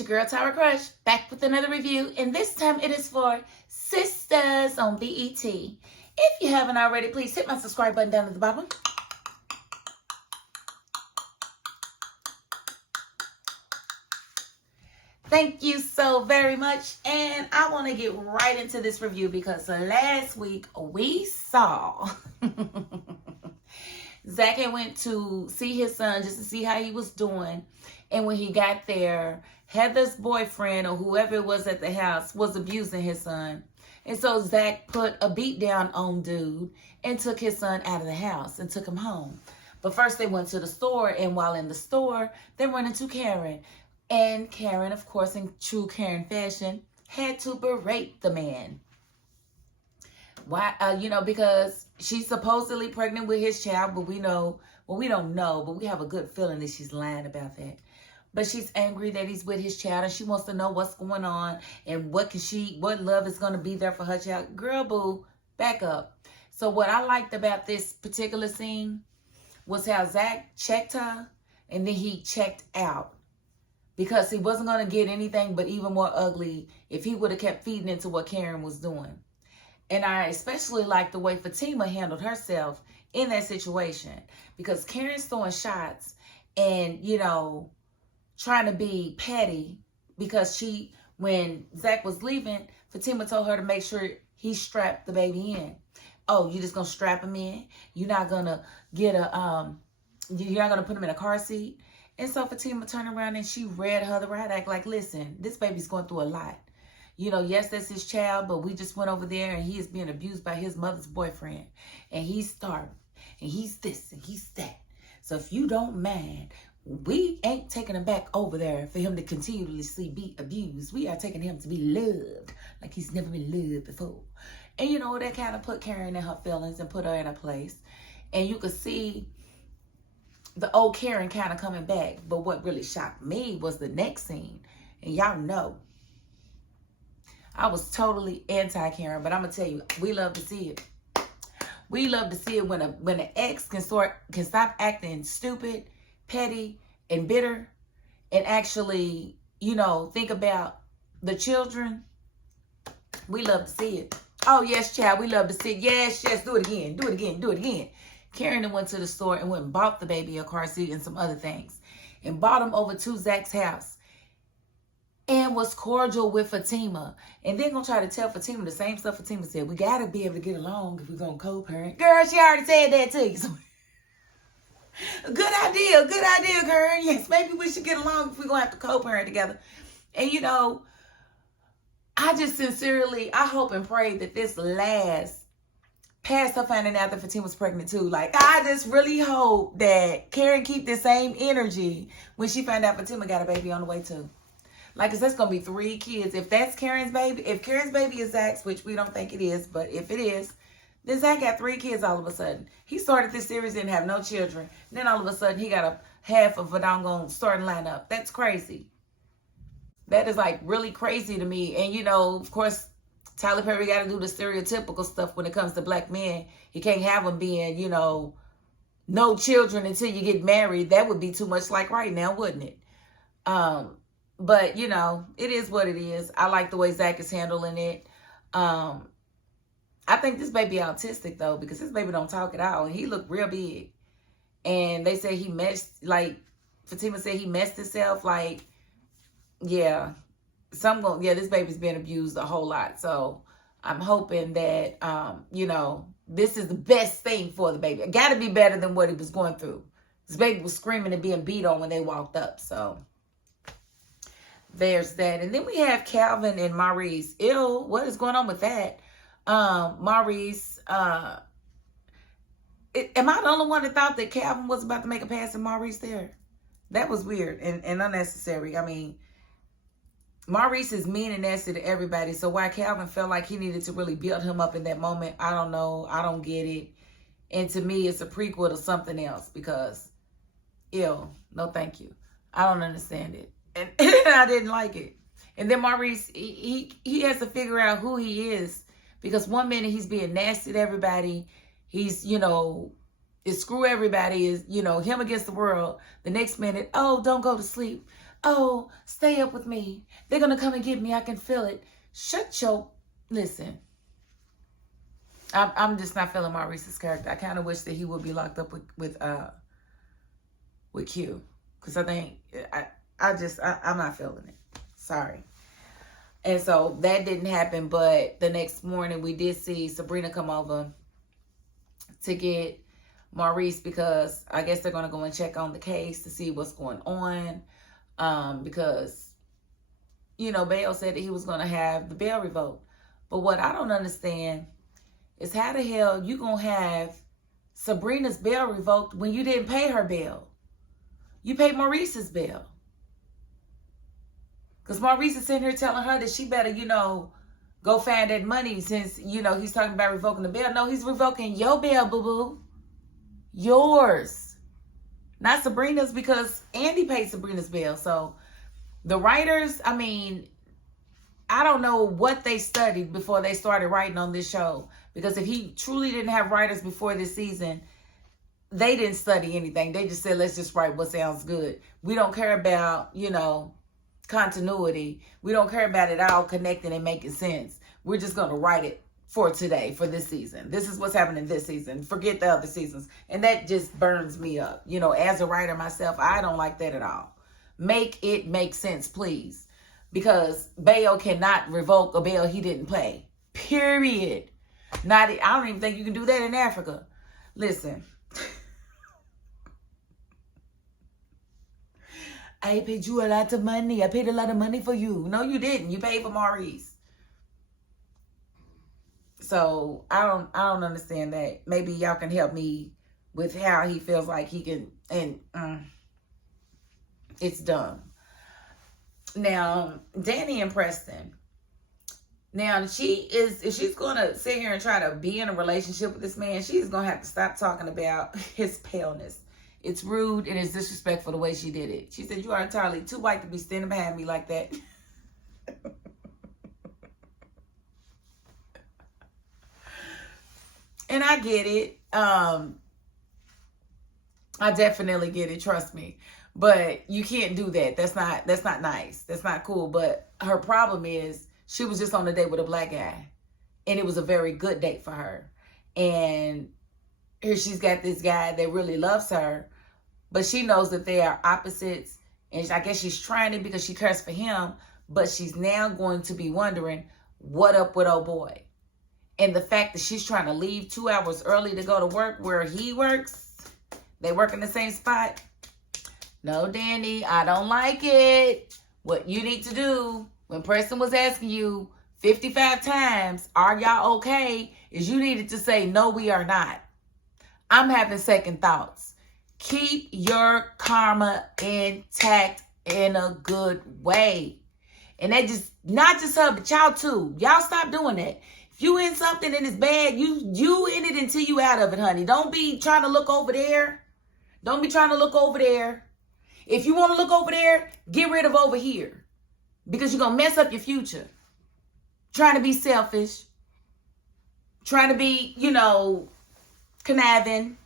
your girl Tyra Crush, back with another review, and this time it is for Sistas on BET. If you haven't already, please hit my subscribe button down at the bottom. Thank you so very much, and I want to get right into this review because last week we saw Zach had went to see his son just to see how he was doing, and when he got there, Heather's boyfriend or whoever it was at the house was abusing his son. And so Zach put a beat down on dude and took his son out of the house and took him home. But first they went to the store, and while in the store, they ran into Karen. And Karen, of course, in true Karen fashion, had to berate the man. Why? Because she's supposedly pregnant with his child, but we know, well, we don't know, but we have a good feeling that she's lying about that. But she's angry that he's with his child, and she wants to know what's going on and what love is going to be there for her child. Girl, boo, back up. So what I liked about this particular scene was how Zach checked her, and then he checked out. Because he wasn't going to get anything but even more ugly if he would have kept feeding into what Karen was doing. And I especially like the way Fatima handled herself in that situation. Because Karen's throwing shots and, trying to be petty. Because when Zach was leaving, Fatima told her to make sure he strapped the baby in. Oh, you just going to strap him in? You're not going to you're not going to put him in a car seat? And so Fatima turned around and she read her the right act like, listen, this baby's going through a lot. Yes, that's his child, but we just went over there and he is being abused by his mother's boyfriend. And he's starving. And he's this and he's that. So if you don't mind, we ain't taking him back over there for him to continuously be abused. We are taking him to be loved like he's never been loved before. And that kind of put Karen in her feelings and put her in her place. And you could see the old Karen kind of coming back. But what really shocked me was the next scene. And y'all know, I was totally anti-Karen, but I'm going to tell you, we love to see it. We love to see it when an ex can stop acting stupid, petty, and bitter, and actually, think about the children. We love to see it. Oh, yes, child, we love to see it. Yes, do it again, do it again, do it again. Karen then went to the store and went and bought the baby a car seat and some other things. And brought him over to Zach's house. And was cordial with Fatima. And then gonna try to tell Fatima the same stuff Fatima said. We gotta be able to get along if we're gonna co-parent. Girl, she already said that to you. So, good idea, girl. Yes, maybe we should get along if we're gonna have to co-parent together. And I just sincerely, I hope and pray that this lasts past her finding out that Fatima's pregnant too. Like, I just really hope that Karen keep the same energy when she found out Fatima got a baby on the way too. Like, 'cause that's going to be 3 kids. If that's Karen's baby, if Karen's baby is Zach's, which we don't think it is, but if it is, then Zach got 3 kids all of a sudden. He started this series, didn't have no children. Then all of a sudden, he got a half of a doggone starting lineup. That's crazy. That is like really crazy to me. And, of course, Tyler Perry got to do the stereotypical stuff when it comes to black men. He can't have them being, no children until you get married. That would be too much like right now, wouldn't it? But, it is what it is. I like the way Zach is handling it. I think this baby autistic, though, because this baby don't talk at all. And he looked real big. And they say he messed, like, Fatima said he messed himself. Like, yeah. This baby's been abused a whole lot. So I'm hoping that, this is the best thing for the baby. It got to be better than what he was going through. This baby was screaming and being beat on when they walked up. So there's that. And then we have Calvin and Maurice. Ew, what is going on with that? Maurice, am I the only one that thought that Calvin was about to make a pass at Maurice there? That was weird and unnecessary. I mean, Maurice is mean and nasty to everybody. So why Calvin felt like he needed to really build him up in that moment, I don't know. I don't get it. And to me, it's a prequel to something else because, no thank you. I don't understand it. And I didn't like it. And then Maurice, he has to figure out who he is. Because one minute he's being nasty to everybody. He's, screw everybody is, him against the world. The next minute, oh, don't go to sleep. Oh, stay up with me. They're going to come and get me. I can feel it. Shut your... Listen. I'm just not feeling Maurice's character. I kind of wish that he would be locked up with Q. Because I think... I'm not feeling it. Sorry. And so that didn't happen. But the next morning, we did see Sabrina come over to get Maurice, because I guess they're going to go and check on the case to see what's going on. Because, you know, Bail said that he was going to have the bail revoked. But what I don't understand is how the hell you going to have Sabrina's bail revoked when you didn't pay her bail? You paid Maurice's bail. Because Maurice is sitting here telling her that she better, you know, go find that money, since, you know, he's talking about revoking the bail. No, he's revoking your bail, boo-boo. Yours. Not Sabrina's, because Andy paid Sabrina's bail. So the writers, I mean, I don't know what they studied before they started writing on this show. Because if he truly didn't have writers before this season, they didn't study anything. They just said, let's just write what sounds good. We don't care about, you know, continuity. We don't care about it all connecting and making sense. We're just going to write it for today, for this season. This is what's happening this season. Forget the other seasons. And that just burns me up. You know, as a writer myself, I don't like that at all. Make it make sense, please. Because bail cannot revoke a bail he didn't pay. Period. I don't even think you can do that in Africa. Listen. I paid you a lot of money. I paid a lot of money for you. No, you didn't. You paid for Maurice. So I don't understand that. Maybe y'all can help me with how he feels like he can, and it's dumb. Now, Danni and Preston. Now, if she's going to sit here and try to be in a relationship with this man, she's going to have to stop talking about his paleness. It's rude and it's disrespectful the way she did it. She said, you are entirely too white to be standing behind me like that. And I get it. I definitely get it. Trust me. But you can't do that. That's not nice. That's not cool. But her problem is she was just on a date with a black guy. And it was a very good date for her. And here she's got this guy that really loves her, but she knows that they are opposites. And I guess she's trying it because she cares for him, but she's now going to be wondering, what up with old boy? And the fact that she's trying to leave 2 hours early to go to work where he works, they work in the same spot. No, Danny, I don't like it. What you need to do, when Preston was asking you 55 times, are y'all okay? Is you needed to say, no, we are not. I'm having second thoughts. Keep your karma intact in a good way. And that just, not just her, but y'all too. Y'all stop doing that. If you in something and it's bad, you in it until you out of it, honey. Don't be trying to look over there. Don't be trying to look over there. If you want to look over there, get rid of over here. Because you're going to mess up your future. Trying to be selfish. Trying to be, you know, conniving,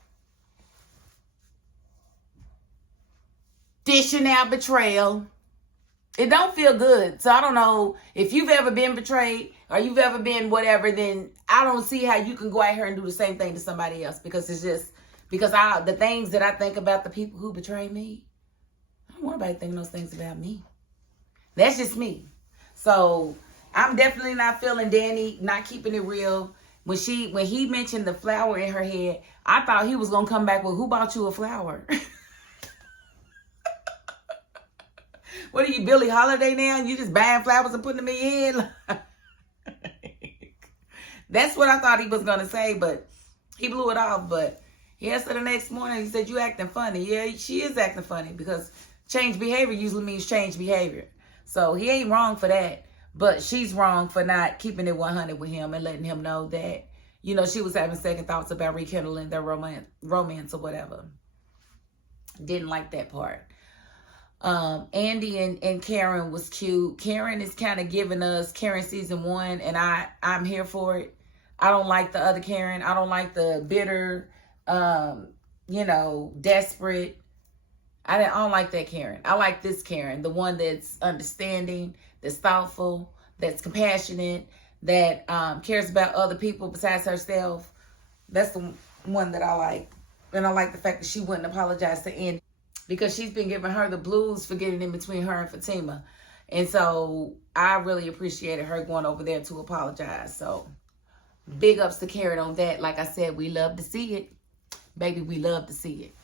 dishing out betrayal. It don't feel good. So I don't know if you've ever been betrayed or you've ever been whatever, then I don't see how you can go out here and do the same thing to somebody else, because it's just, because the things that I think about the people who betray me, I don't want anybody thinking those things about me. That's just me. So I'm definitely not feeling Danny not keeping it real. When he mentioned the flower in her head, I thought he was going to come back with, who bought you a flower? What are you, Billie Holiday now? You just buying flowers and putting them in your head? That's what I thought he was going to say, but he blew it off. But yes, the next morning, he said, you acting funny. Yeah, she is acting funny, because change behavior usually means change behavior. So he ain't wrong for that. But she's wrong for not keeping it 100 with him and letting him know that, you know, she was having second thoughts about rekindling their romance or whatever. Didn't like that part. Andy and Karen was cute. Karen is kind of giving us Karen season 1, and I'm here for it. I don't like the other Karen. I don't like the bitter, you know, desperate. I don't like that Karen. I like this Karen, the one that's understanding, that's thoughtful, that's compassionate, that cares about other people besides herself. That's the one that I like. And I like the fact that she wouldn't apologize to Andy, because she's been giving her the blues for getting in between her and Fatima. And so I really appreciated her going over there to apologize. So big ups to Karen on that. Like I said, we love to see it. Baby, we love to see it.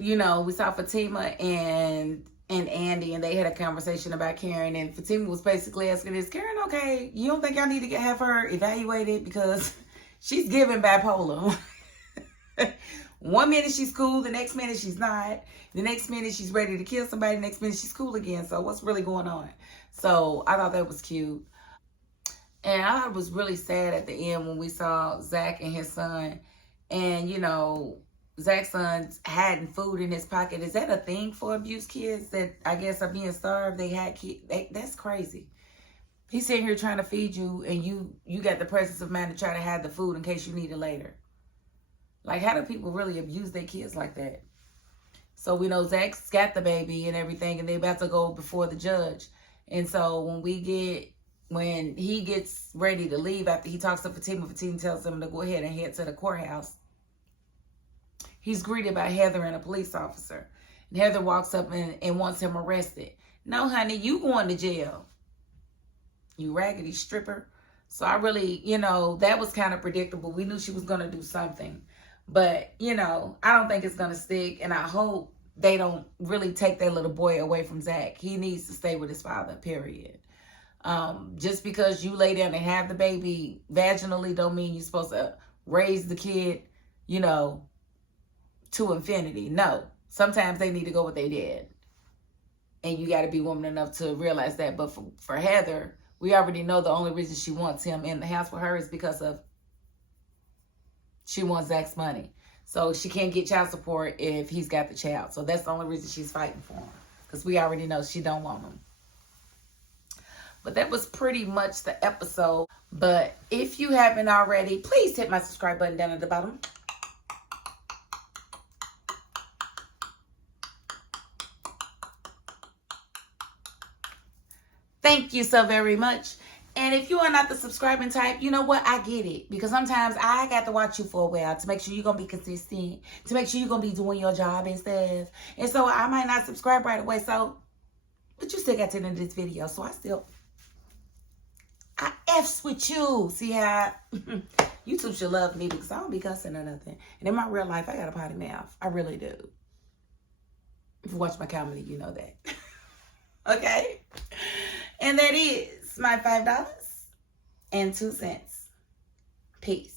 You know, we saw Fatima and Andy, and they had a conversation about Karen, and Fatima was basically asking, is Karen okay? You don't think I need to have her evaluated? Because she's giving bipolar. 1 minute she's cool, the next minute she's not. The next minute she's ready to kill somebody, the next minute she's cool again. So what's really going on? So I thought that was cute. And I thought it was really sad at the end when we saw Zach and his son. And, you know, Zach's son's hiding food in his pocket. Is that a thing for abused kids that I guess are being starved? They had kids. That's crazy. He's sitting here trying to feed you, and you got the presence of mind to try to hide the food in case you need it later. Like, how do people really abuse their kids like that? So we know Zach's got the baby and everything, and they're about to go before the judge. And so when he gets ready to leave after he talks to Fatima, Fatima tells him to go ahead and head to the courthouse. He's greeted by Heather and a police officer. And Heather walks up and wants him arrested. No, honey, you going to jail. You raggedy stripper. So I really, you know, that was kind of predictable. We knew she was going to do something. But, you know, I don't think it's going to stick. And I hope they don't really take that little boy away from Zach. He needs to stay with his father, period. Just because you lay down and have the baby vaginally don't mean you're supposed to raise the kid, you know, to infinity. No. Sometimes they need to go with their dad. And you got to be woman enough to realize that. But for Heather, we already know the only reason she wants him in the house with her is because of she wants Zach's money. So she can't get child support if he's got the child. So that's the only reason she's fighting for him. Because we already know she don't want him. But that was pretty much the episode. But if you haven't already, please hit my subscribe button down at the bottom. Thank you so very much. And if you are not the subscribing type, you know what? I get it. Because sometimes I got to watch you for a while to make sure you're going to be consistent. To make sure you're going to be doing your job and stuff. And so I might not subscribe right away. So, but you still got to the end of this video. So I F's with you. See how YouTube should love me because I don't be cussing or nothing. And in my real life, I got a potty mouth. I really do. If you watch my comedy, you know that. Okay? And that is my $5.02. Peace.